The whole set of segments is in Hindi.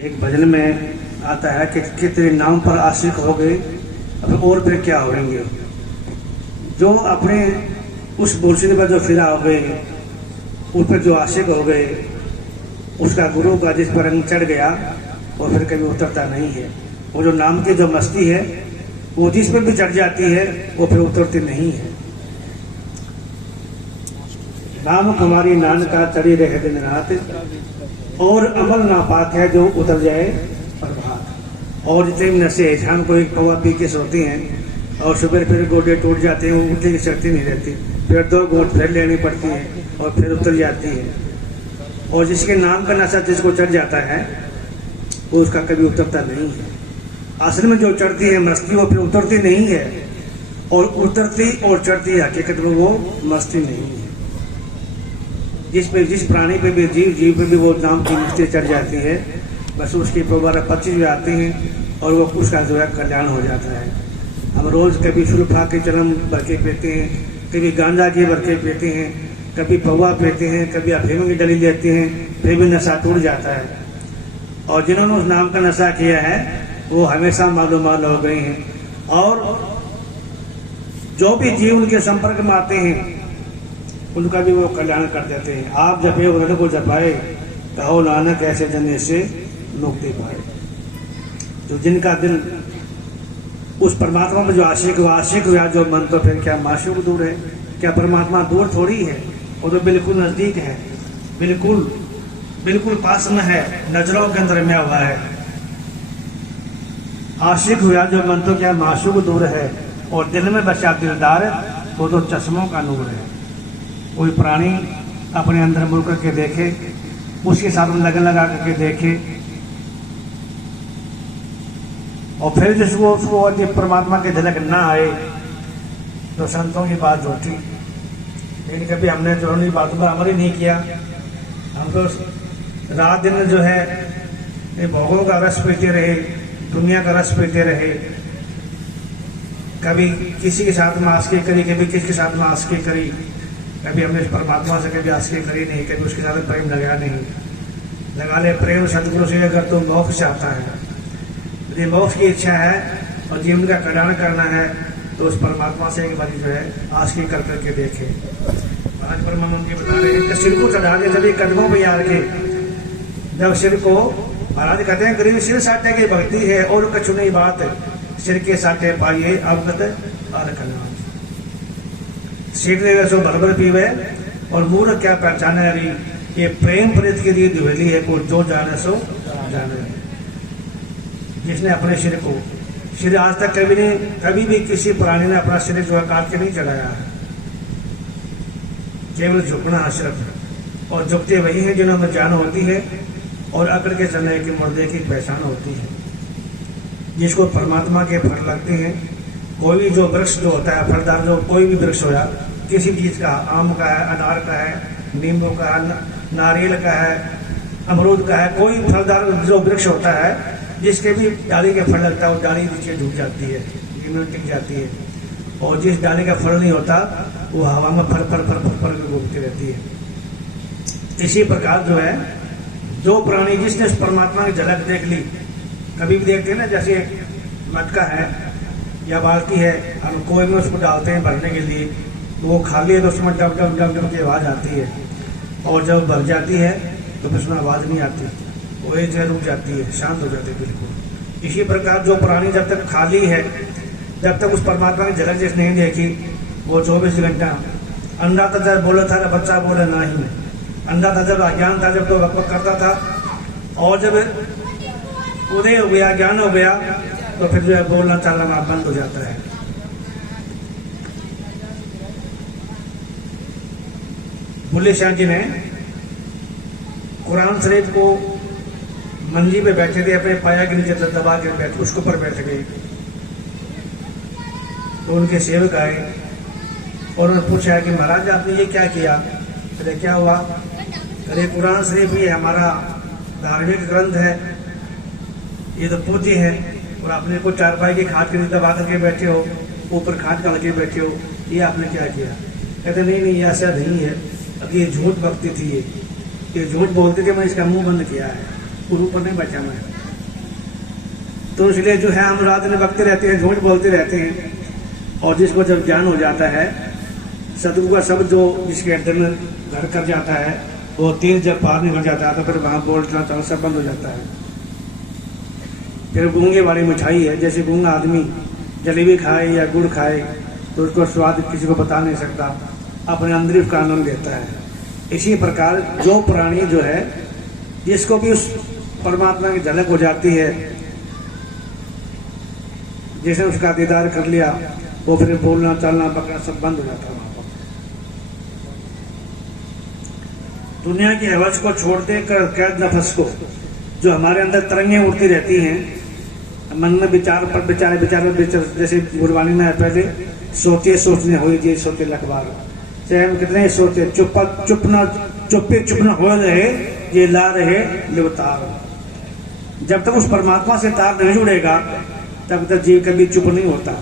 एक भजन में आता है कि तेरे नाम पर आशिक हो गए, अब और फिर क्या होंगे। जो अपने उस मुर्शिद पर जो फिदा हो गए, उस पर जो आशिक हो गए, उसका गुरु का जिस पर रंग चढ़ गया वो फिर कभी उतरता नहीं है। वो जो नाम की जो मस्ती है वो जिस पर भी चढ़ जाती है वो फिर उतरती नहीं है। नाम कुमारी नानका चढ़ी रहे दिन रात, और अमल नापाक है जो उतर जाए प्रभात। और जितने भी नशे शाम को एक पौवा पी के सोती हैं और सुबह फिर गोडे टूट जाते हैं, वो उठने की शक्ति नहीं रहती, फिर 2 घूंट फिर लेनी पड़ती है और फिर उतर जाती है। और जिसके नाम का नशा जिसको चढ़ जाता है वो उसका कभी उतरता नहीं है। असल में जो चढ़ती है मस्ती वो फिर उतरती नहीं है, और उतरती और चढ़ती हकीकत में वो मस्ती नहीं है। जिस प्राणी पे भी जीव पे भी वो नाम की मस्ती चढ़ जाती है, बस उसकी दोबारा 25 आती हैं और वो उसका जो है कल्याण हो जाता है। हम रोज कभी सुल्फा के चरम भर के पीते हैं, कभी गांजा के भर के पीते हैं, कभी पौवा पीते हैं, कभी अफीम की डली लेते हैं, फिर भी नशा टूट जाता है। और जिन्होंने उस नाम का नशा किया है वो हमेशा मालूमाल हो गए हैं। और जो भी जीव उनके संपर्क में आते हैं उनका भी वो कल्याण कर देते हैं। आप जपे वर्ण को जपाए, कहो नानक ऐसे जने से मुक्ति पाए। तो जिनका दिल उस परमात्मा में जो आशिक हुआ जो मन, तो फिर क्या माशूक दूर है? क्या परमात्मा दूर थोड़ी है? वो तो बिल्कुल नजदीक है, बिल्कुल पास में है, नजरों के अंदर में हुआ है। आशिक हुआ जो मन, तो क्या माशूक दूर है? और दिल में बचा दिलदार, वो तो चश्मों का नूर है। कोई प्राणी अपने अंदर मुड़ करके देखे, उसके साथ में लगन लगा करके देखे, और फिर जिसको उसको परमात्मा की झलक ना आए तो संतों की बात झूठी। लेकिन कभी हमने जो उन्हीं बातों पर अमल ही नहीं किया। हम तो रात दिन जो है ये भोगों का रस पीते रहे, दुनिया का रस पीते रहे। कभी किसी के साथ में आस्की करी, कभी किसी के साथ में आस्की करी। कभी हमने परमात्मा से कभी आस्की करी नहीं, कभी उसके साथ प्रेम लगाया नहीं। लगा ले प्रेम सदगुरु से, अगर तुम मोक्ष चाहता है, यदि मोक्ष की इच्छा है और जीवन का कल्याण करना है, तो उस परमात्मा से एक बार जो है आस्की कर करके देखे। आज परमात्मा जी बता रहे हैं, सिर को चढ़ा दे सभी कदमों में यार के। जब सिर को महाराज कहते हैं गरीब सिर साटे की भक्ति है और कछु नहीं बात, सिर के साटे पाइए अवगत अलखना। सीखने सो भरभर पीवे और मूर्ख क्या पहचाने रही, ये प्रेम प्रीत के लिए दुहेली है, को जो जाने सो जाने। जिसने अपने सिर आज तक कभी भी किसी प्राणी ने अपना सिर जो है काट के नहीं चढ़ाया है। केवल झुकना सिर्फ, और झुकते वही हैं जिन्होंने जान होती है और अकड़ के चलने की मुर्दे की पहचान होती है। जिसको परमात्मा के फल लगते हैं। कोई भी जो वृक्ष जो होता है फलदार, जो कोई भी वृक्ष होया किसी चीज का, आम का है, अनार का है, नींबू का है, नारियल का है, अमरूद का है, कोई फलदार जो वृक्ष होता है जिसके भी डाली के फल लगता है वो डाली नीचे झुक जाती है, जमीन टिक जाती है। और जिस डाली का फल नहीं होता वो हवा में फर फर फर फर फर घूमती रहती है। इसी प्रकार जो है जो प्राणी जिसने परमात्मा की झलक देख ली, कभी भी देखते हैं ना, जैसे मटका है या बाल्टी है, हम कुएं में उसको डालते हैं भरने के लिए, तो वो खाली है तो उसमें डब डब डब डब की आवाज़ आती है, और जब भर जाती है तो फिर उसमें आवाज़ नहीं आती, वो एक जगह रुक जाती है, शांत हो जाती है बिल्कुल। इसी प्रकार जो प्राणी जब तक खाली है, जब तक उस परमात्मा की झलक जिस नहीं देखी, वो 24 घंटा अंधा था जब बोला था, बच्चा बोले ना ही, अंधा था जब अज्ञान था, जब तो वक करता था, और जब उदय हो गया, ज्ञान हो गया, तो फिर जो है बोलना चालना बंद हो जाता है। बुल्ले शाह जी ने कुरान शरीफ को मंजी पे बैठे थे, अपने पाया के नीचे दबा के बैठे, उसके ऊपर बैठ गए। तो उनके सेवक आए और उन्होंने पूछा कि महाराज आपने ये क्या किया? अरे क्या हुआ? अरे कुरान शरीफ ये हमारा धार्मिक ग्रंथ है, ये तो पूज्य है, और आपने को चारपाई की खाट के नीचे दबा करके बैठे हो, ऊपर खाट डाल के बैठे हो, ये आपने क्या किया? कहते नहीं ये ऐसा नहीं है, अब ये झूठ भक्ति थी, ये झूठ बोलते थे, मैं इसका मुंह बंद किया है। गुरु पर नहीं बचाना है। तो इसलिए जो है हम रात में बकते रहते हैं, झूठ बोलते रहते हैं, और जिसको जब ज्ञान हो जाता है, सदगुरु का शब्द जो जिसके अंदर में घर कर जाता है, वो तीर जब पार निकल जाता है तो फिर वहाँ बोलना चलना सब बंद हो जाता है। फिर गूंगे वाली मिठाई है, जैसे गूंगा आदमी जलेबी खाए या गुड़ खाए तो उसको स्वाद किसी को बता नहीं सकता, अपने अंदर उसका आनंद लेता है। इसी प्रकार जो प्राणी जो है, जिसको भी उस परमात्मा की झलक हो जाती है, जिसने उसका दीदार कर लिया, वो फिर बोलना चलना पकड़ना सब बंद हो जाता है। वहां पर दुनिया की हवस को छोड़ते कर कैद नफस को, जो हमारे अंदर तरंगें उड़ती रहती हैं, मन में विचार पर विचार जैसे गुरबानी में है, पहले सोचे सोचने हो जी सोचे लखबार, चाहे हम कितने सोचे चुप न हो रहे, ये ला रहे लिवतार। जब तक उस परमात्मा से तार नहीं जुड़ेगा तब तक जीव कभी चुप नहीं होता।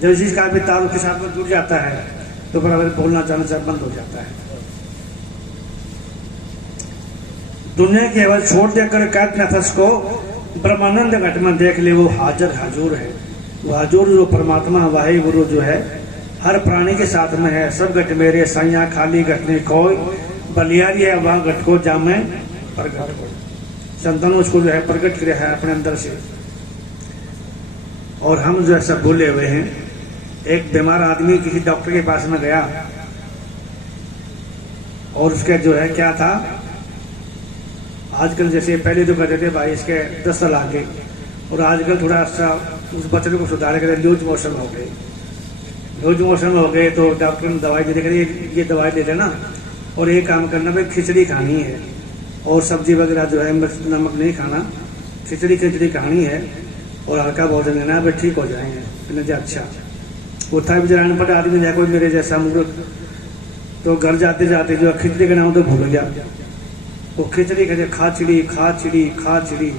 जब जिस का भी तार उसके साथ में जुड़ जाता है तो बराबर बोलना चाहना सब बंद हो जाता है। दुनिया की आवाज छोड़ देकर कैद नफस को ब्रह्मानंद घट में देख ले, वो हाजर हाजूर है। वो हाजूर जो परमात्मा वाहे गुरु जो है हर प्राणी के साथ में है। सब घट मेरे साइया खाली घट ने कोई बलियारी है, वहां घट को जामे प्रगट को। संतान उसको जो है प्रकट किया है अपने अंदर से, और हम जो है सब भूले हुए हैं। एक बीमार आदमी किसी डॉक्टर के पास में गया, और उसका जो है क्या था, आजकल जैसे पहले तो कहते थे भाई इसके 10 साल आगे, और आजकल थोड़ा सा उस बच्चे को सुधार कर लूज मोशन हो गए। लूज मोशन हो गए तो डॉक्टर ने दवाई दे दी, ये दवाई ले लेना और ये काम करना, भाई खिचड़ी खानी है और सब्जी वगैरह जो है नमक नहीं खाना, खिचड़ी खानी है और हल्का भोजन लेना है, भाई ठीक हो जाएंगे। मैंने अच्छा वो था बेचारा अनपढ़ आदमी है, कोई मेरे जैसा मूर्ख, तो घर जाते जाते जो खिचड़ी का नाम तो भूल गया। वो खिचड़ी कहते खा चिड़ी,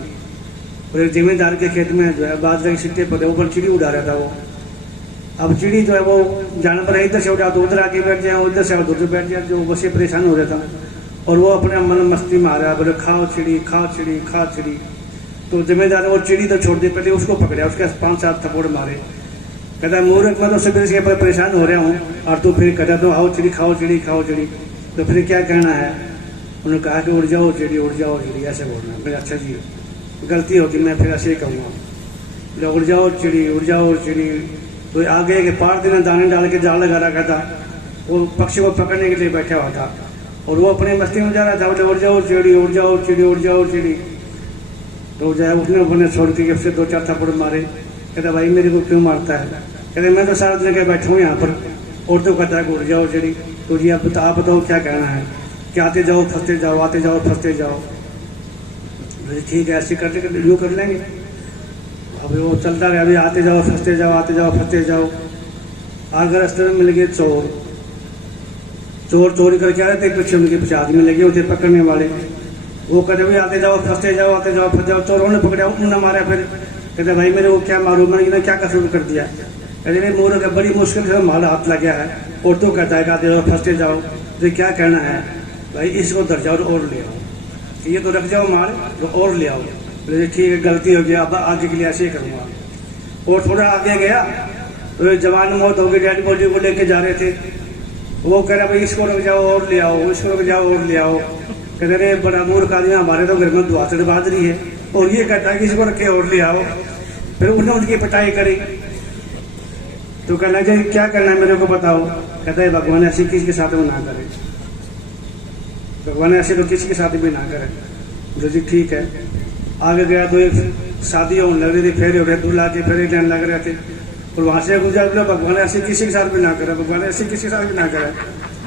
और एक जिम्मेदार के खेत में जो है बाजरे के सिट्टे पर ऊपर चिड़ी उड़ा रहा था वो। अब चिड़ी जो है वो जानवर है, इधर से उड़ा तो उधर आके बैठ जाए, उधर से उधर बैठ जाए, जो बसे परेशान हो रहा था, और वो अपने मन मस्ती में आ रहा है, बोले खाओ चिड़ी। तो जिम्मेदार वो चिड़ी तो छोड़ दी, पहले उसको पकड़ा, उसके 5-7 थप्पड़ मारे। कहता मूर्ख, मैं तो सवेरे से परेशान हो रहा हूँ और तू फिर कहता तो आओ चिड़ी खाओ चिड़ी, तो फिर क्या कहना है? उन्होंने कहा कि उड़ जाओ चिड़ी, ऐसे बोलना। फिर अच्छा जी गलती होगी, मैं फिर ऐसे ही कहूँगा, उड़ जाओ चिड़ी। तो आगे के पार दिन दाने डाल के जाल लगा रखा था, वो पक्षी को पकड़ने के लिए बैठा हुआ था, और वो अपनी मस्ती में जा रहा था, बोले उड़ जाओ चिड़ी। तो जो है उसने छोड़ के उससे 2-4 थप्पड़ मारे। कहता भाई मेरे को क्यों मारता है? कहते मैं तो सारा दिन बैठा हूँ यहाँ पर, और तो कहता है उड़ जाओ चिड़ी। तो जी आप बताओ क्या कहना है कि आते जाओ फंसते जाओ। ठीक है, ऐसे करते यूँ कर लेंगे। अब वो चलता रहे, अभी आते जाओ फंसते जाओ। आगे रास्ते में मिल गए चोर चोरी करके आ रहे थे, पीछे आदमी लगे होते पकड़ने वाले। वो कहते भाई आते जाओ फंसते जाओ। चोरों ने पकड़ा, उन्होंने मारा। फिर कहते भाई मेरे को क्या मारू, मैंने क्या कसूर कर दिया? कहते मोर का बड़ी मुश्किल से माल हाथ लग गया है, और तो कहता है आते जाओ फंसते जाओ। तो क्या कहना है भाई, इसको दर जाओ और ले आओ, ये तो रख जाओ माल तो और ले आओ। बोले ठीक है गलती हो गया, अब आगे के लिए ऐसे ही करूँगा। और थोड़ा आगे गया तो जवान मौत हो गई, डेड बॉडी को लेके जा रहे थे। वो कह रहा भाई इसको रख जाओ और ले आओ, कहते रहे बड़ा मूर्ख आदमी, हमारे तो घर में दुआ से बादरी है, और ये कहता है कि इसको रखे और ले आओ। फिर उन्होंने उनकी पिटाई करी। तो कहना चाहिए क्या करना है मेरे को बताओ? कहता है भगवान ऐसी किसी के साथ में ना करे, भगवान ऐसे तो किसी के साथ भी ना करे। बोले जी ठीक है। आगे गया तो एक शादी होने लग रही थी, फेरे हो रहे, दूल्हा के फेरे लेने लग रहे थे, और वहां से गुजरा। बोला भगवान ऐसे किसी के साथ भी ना करे,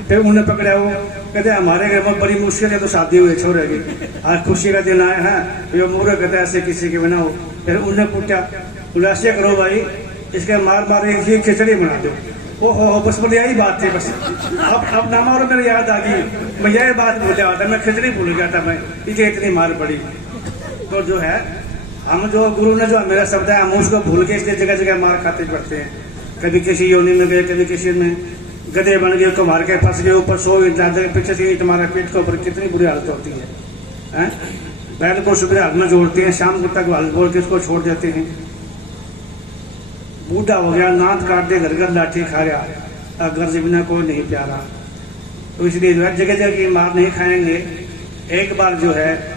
फिर उन्हें पकड़ा। वो कहते हमारे घर में बड़ी मुश्किल है तो शादी हुई छोड़े की, आज खुशी का दिन आया है, ये मूर्ख कहते ऐसे किसी के बिना हो। फिर उन्हें पूछा, बोला ऐसे करो भाई, इसके मार ये खिचड़ी बना दो। ओहो बस बोले यही बात थी, बस अब ना मारो, मेरे याद आ गई, मैं यही बात भूल गया था, मैं खिचड़ी भूल गया था, मैं इसे इतनी मार पड़ी। तो जो है हम जो गुरु ने जो मेरा शब्द है, हम उसको भूल के इसलिए जगह जगह मार खाते पड़ते हैं। कभी किसी योनि में गए, कभी किसी में गधे बन गए, मार के फंस गए, ऊपर 100 इंच पीछे से तुम्हारे पेट के ऊपर, कितनी बुरी हालत होती है। बैल को सुबह हल में जोड़ते हैं, शाम को तक हल बोल के उसको छोड़ देते हैं। बूढ़ा हो गया, नाथ काट दे, घर घर लाठी खा रहा, अगर से बिना कोई नहीं प्यारा। तो इसलिए जो है जगह जगह की मार नहीं खाएंगे। एक बार जो है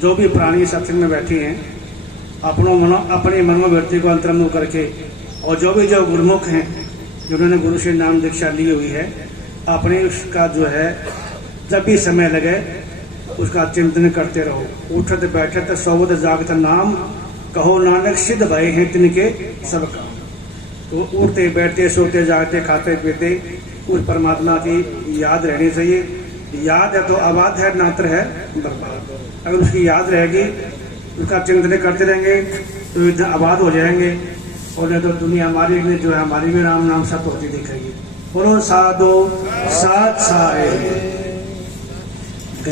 जो भी प्राणी सत्संग में बैठी हैं, अपने मनोवृत्ति को अंतर्मुख करके, और जो गुरुमुख हैं जिन्होंने गुरु से नाम दीक्षा ली हुई है, अपने उसका जो है जब भी समय लगे उसका चिंतन करते रहो। उठत बैठत सोवत जागत नाम, कहो नानक सिद्ध भय हैं तिनके सब काम। तो उठते बैठते सोते जागते खाते पीते उस परमात्मा की याद रहनी चाहिए। याद है तो आबाद है, नात्र है बर्बाद। अगर उसकी याद रहेगी, उसका चिंतन करते रहेंगे तो इधर आबाद हो जाएंगे, और नहीं तो दुनिया हमारी में जो है हमारी भी राम नाम सत होती दिखेगी। बोलो साधो साथ साए।